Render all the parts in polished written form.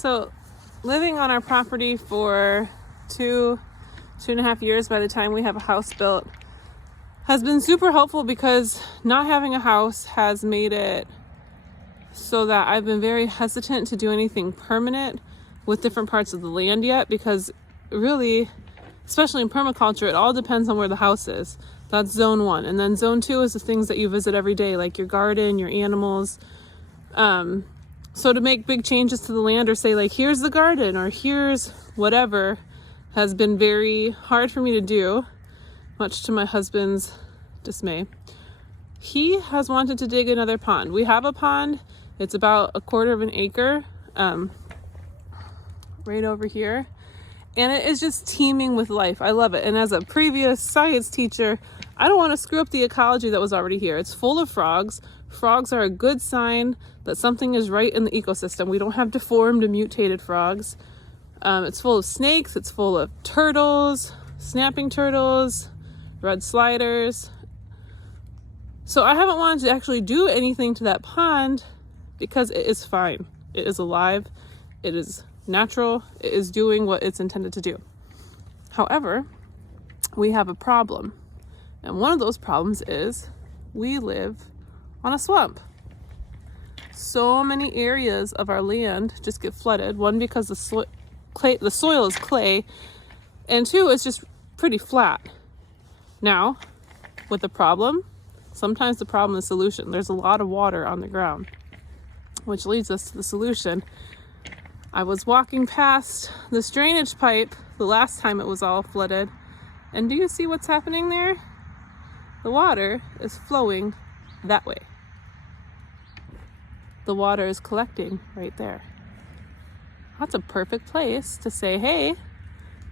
So living on our property for 2.5 years by the time we have a house built has been super helpful, because not having a house has made it so that I've been very hesitant to do anything permanent with different parts of the land yet, because really, especially in permaculture, it all depends on where the house is. That's zone 1. And then zone 2 is the things that you visit every day, like your garden, your animals. So to make big changes to the land, or say like, here's the garden or here's whatever, has been very hard for me to do, much to my husband's dismay. He has wanted to dig another pond. We have a pond. It's about 1/4 of an acre, right over here. And it is just teeming with life. I love it. And as a previous science teacher, I don't want to screw up the ecology that was already here. It's full of frogs. Frogs are a good sign that something is right in the ecosystem. We don't have deformed and mutated frogs. It's full of snakes. It's full of turtles, snapping turtles, red sliders. So I haven't wanted to actually do anything to that pond because it is fine. It is alive. It is natural. It is doing what it's intended to do. However, we have a problem. And one of those problems is we live on a swamp. So many areas of our land just get flooded. One, because the soil is clay, and 2, it's just pretty flat. Now, with the problem, sometimes the problem is the solution. There's a lot of water on the ground, which leads us to the solution. I was walking past this drainage pipe the last time it was all flooded, and do you see what's happening there? The water is flowing that way. The water is collecting right there. That's a perfect place to say, hey,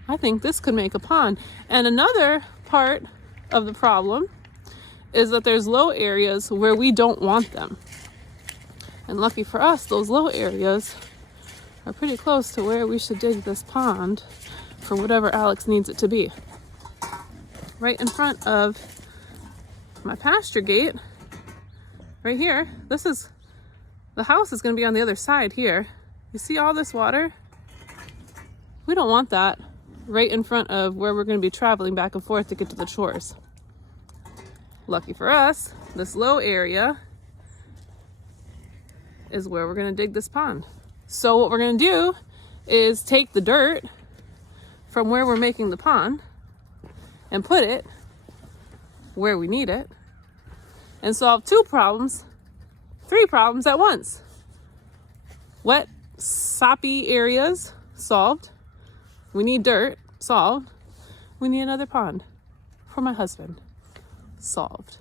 I think this could make a pond. And another part of the problem is that there's low areas where we don't want them. And lucky for us, those low areas are pretty close to where we should dig this pond for whatever Alex needs it to be. Right in front of my pasture gate, right here, the house is going to be on the other side here. You see all this water? We don't want that right in front of where we're going to be traveling back and forth to get to the chores. Lucky for us, this low area is where we're going to dig this pond. So what we're going to do is take the dirt from where we're making the pond and put it where we need it, and solve 3 problems at once. Wet, soppy areas solved. We need dirt solved. We need another pond for my husband solved.